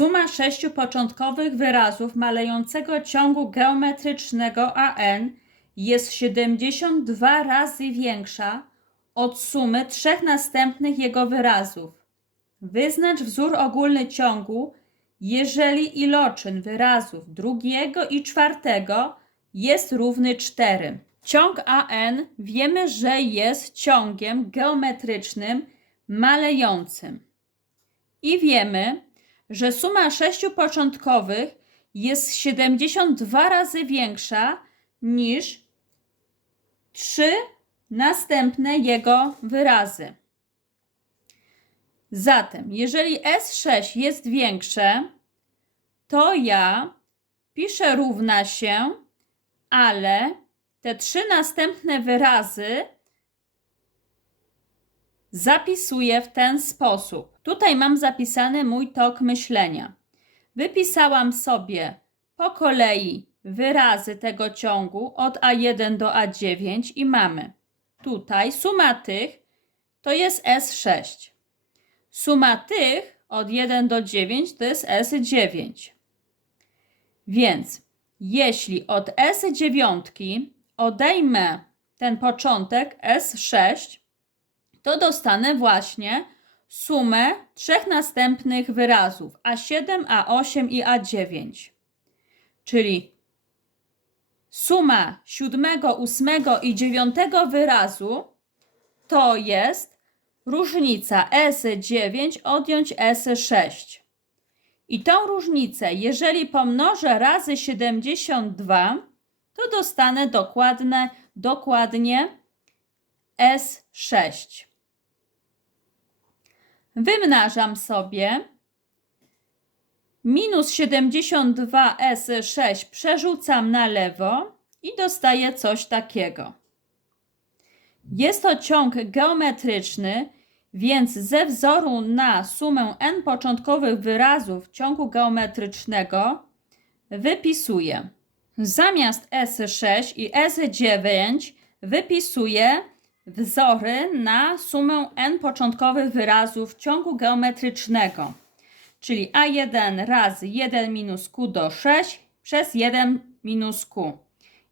Suma sześciu początkowych wyrazów malejącego ciągu geometrycznego AN jest 72 razy większa od sumy trzech następnych jego wyrazów. Wyznacz wzór ogólny ciągu, jeżeli iloczyn wyrazów drugiego i czwartego jest równy 4. Ciąg AN wiemy, że jest ciągiem geometrycznym malejącym. I wiemy, że suma sześciu początkowych jest 72 razy większa niż trzy następne jego wyrazy. Zatem, jeżeli S6 jest większe, to ja piszę równa się, ale te trzy następne wyrazy zapisuję w ten sposób. Tutaj mam zapisany mój tok myślenia. Wypisałam sobie po kolei wyrazy tego ciągu od A1 do A9 i mamy tutaj suma tych to jest S6. Suma tych od 1 do 9 to jest S9. Więc jeśli od S9 odejmę ten początek S6, to dostanę właśnie sumę trzech następnych wyrazów A7, A8 i A9. Czyli suma siódmego, ósmego i dziewiątego wyrazu to jest różnica S9 odjąć S6. I tą różnicę, jeżeli pomnożę razy 72, to dostanę dokładne, dokładnie S6. Wymnażam sobie minus 72S6 przerzucam na lewo i dostaję coś takiego. Jest to ciąg geometryczny, więc ze wzoru na sumę n początkowych wyrazów ciągu geometrycznego wypisuję. Zamiast S6 i S9 wypisuję wzory na sumę n początkowych wyrazów ciągu geometrycznego, czyli a1 razy 1 minus q do 6 przez 1 minus q.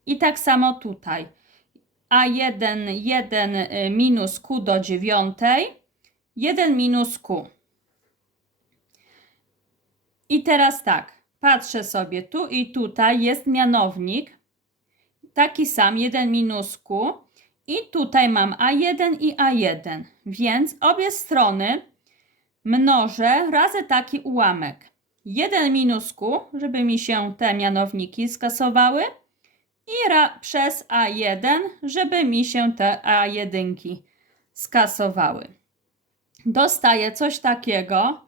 I tak samo tutaj. a1 1 y, minus q do 9, 1 minus q. I teraz tak, patrzę sobie tu i tutaj jest mianownik, taki sam 1 minus q i tutaj mam A1 i A1, więc obie strony mnożę razy taki ułamek. 1 minus Q, żeby mi się te mianowniki skasowały i przez A1, żeby mi się te A1 skasowały. Dostaję coś takiego,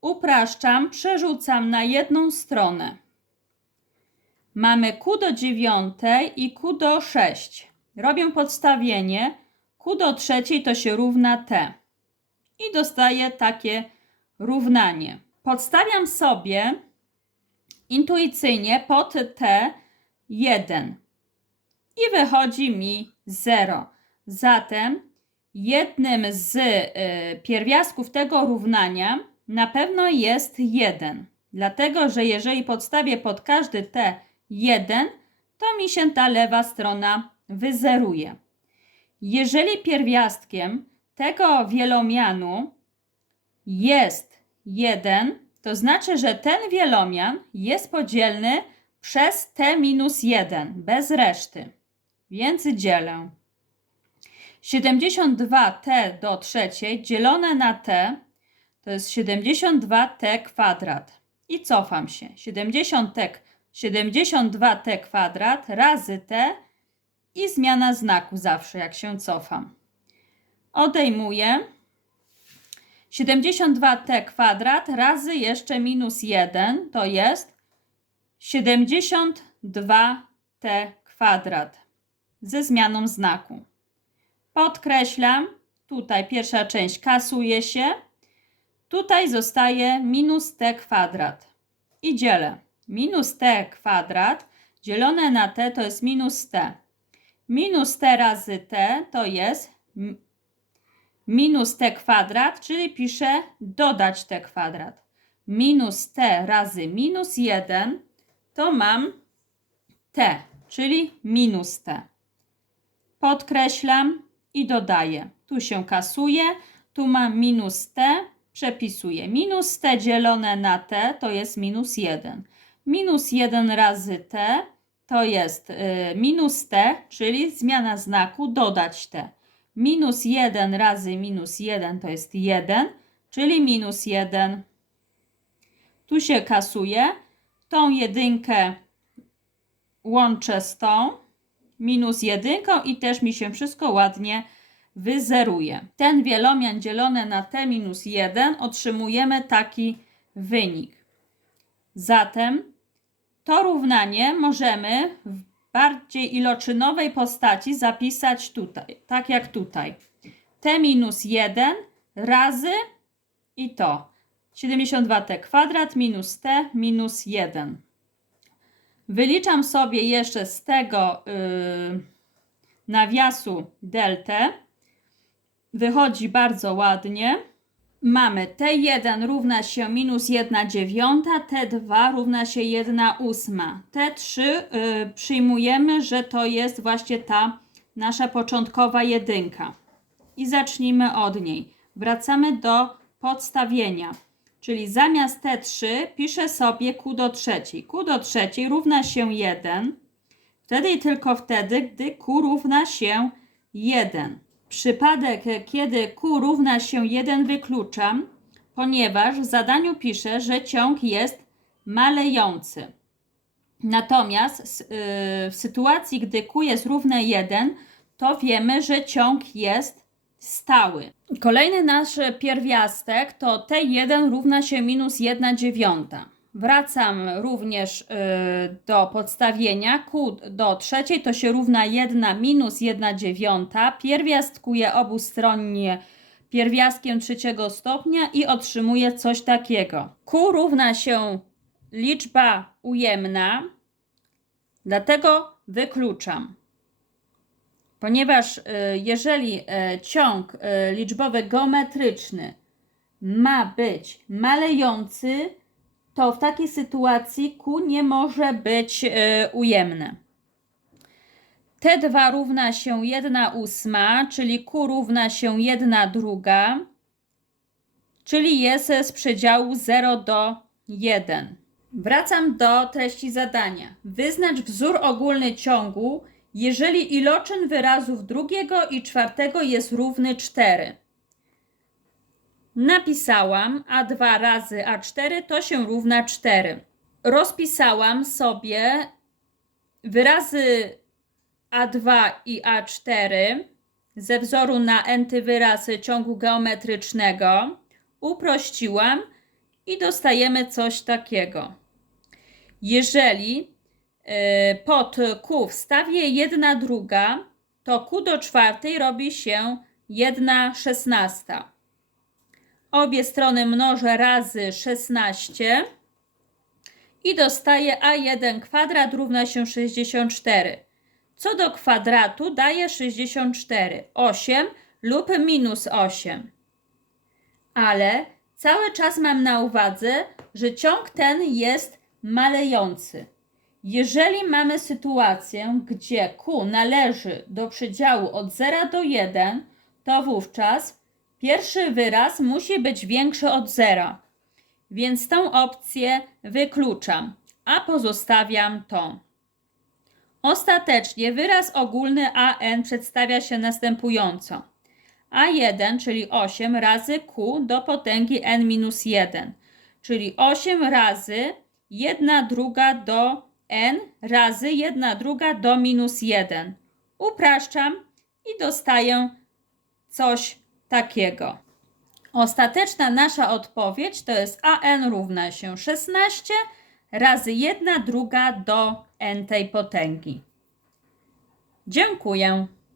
upraszczam, przerzucam na jedną stronę. Mamy Q do dziewiątej i Q do 6 robię podstawienie. Q do trzeciej to się równa T. I dostaję takie równanie. Podstawiam sobie intuicyjnie pod T 1 i wychodzi mi 0. Zatem jednym z y, pierwiastków tego równania na pewno jest 1. Dlatego, że jeżeli podstawię pod każdy T 1, to mi się ta lewa strona wyzeruje. Jeżeli pierwiastkiem tego wielomianu jest 1, to znaczy, że ten wielomian jest podzielny przez t minus 1, bez reszty. Więc dzielę. 72t do trzeciej dzielone na t to jest 72t kwadrat. I cofam się. 70t, 72t kwadrat razy t i zmiana znaku zawsze, jak się cofam. Odejmuję 72t kwadrat razy jeszcze minus 1 to jest 72t kwadrat ze zmianą znaku. Podkreślam, tutaj pierwsza część kasuje się, tutaj zostaje minus t kwadrat i dzielę. Minus t kwadrat dzielone na t to jest minus t. Minus t razy t to jest minus t kwadrat, czyli piszę dodać t kwadrat. minus t razy minus 1, to mam t, czyli minus t. Podkreślam i dodaję. Tu się kasuje, tu mam minus t, przepisuję. Minus t dzielone na t to jest minus 1. Minus 1 razy t to jest y, minus t, czyli zmiana znaku dodać t. Minus 1 razy minus 1 to jest 1, czyli minus 1. Tu się kasuje. Tą jedynkę łączę z tą minus jedynką i też mi się wszystko ładnie wyzeruje. Ten wielomian dzielony na t minus 1 otrzymujemy taki wynik. Zatem to równanie możemy w bardziej iloczynowej postaci zapisać tutaj, tak jak tutaj. t minus 1 razy i to 72t kwadrat minus t minus 1. Wyliczam sobie jeszcze z tego yy, nawiasu deltę. Wychodzi bardzo ładnie. Mamy T1 równa się minus 1 dziewiąta, T2 równa się 1 ósma. T3 yy, przyjmujemy, że to jest właśnie ta nasza początkowa jedynka. I zacznijmy od niej. Wracamy do podstawienia. Czyli zamiast T3 piszę sobie Q do trzeciej. Q do trzeciej równa się 1. Wtedy i tylko wtedy, gdy Q równa się 1. Przypadek, kiedy Q równa się 1 wykluczam, ponieważ w zadaniu piszę, że ciąg jest malejący. Natomiast yy, w sytuacji, gdy Q jest równe 1, to wiemy, że ciąg jest stały. Kolejny nasz pierwiastek to T1 równa się minus 1 dziewiąta. Wracam również y, do podstawienia. Q do trzeciej to się równa 1 minus 1 dziewiąta. Pierwiastkuję obustronnie pierwiastkiem trzeciego stopnia i otrzymuję coś takiego. Q równa się liczba ujemna, dlatego wykluczam. Ponieważ y, jeżeli y, ciąg liczbowy geometryczny ma być malejący, to w takiej sytuacji Q nie może być ujemne. T2 równa się 1 ósma, czyli Q równa się 1 druga, czyli jest z przedziału 0 do 1. Wracam do treści zadania. Wyznacz wzór ogólny ciągu jeżeli iloczyn wyrazów drugiego i czwartego jest równy 4. Napisałam A2 razy A4 to się równa 4. Rozpisałam sobie wyrazy A2 i A4 ze wzoru na enty wyrazy ciągu geometrycznego. Uprościłam i dostajemy coś takiego. Jeżeli Y, pod Q wstawię jedna druga, to Q do czwartej robi się jedna szesnasta. Obie strony mnożę razy 16 i dostaję A1 kwadrat równa się 64. Co do kwadratu daje 64, 8 lub minus 8. Ale cały czas mam na uwadze, że ciąg ten jest malejący. Jeżeli mamy sytuację, gdzie Q należy do przedziału od 0 do 1, to wówczas pierwszy wyraz musi być większy od 0. Więc tą opcję wykluczam, a pozostawiam tą. Ostatecznie wyraz ogólny an przedstawia się następująco. a1, czyli 8 razy q do potęgi n-1, czyli 8 razy 1 druga do n razy 1 druga do minus 1. Upraszczam i dostaję coś takiego. Ostateczna nasza odpowiedź to jest an równa się 16 razy 1 druga do n tej potęgi. Dziękuję.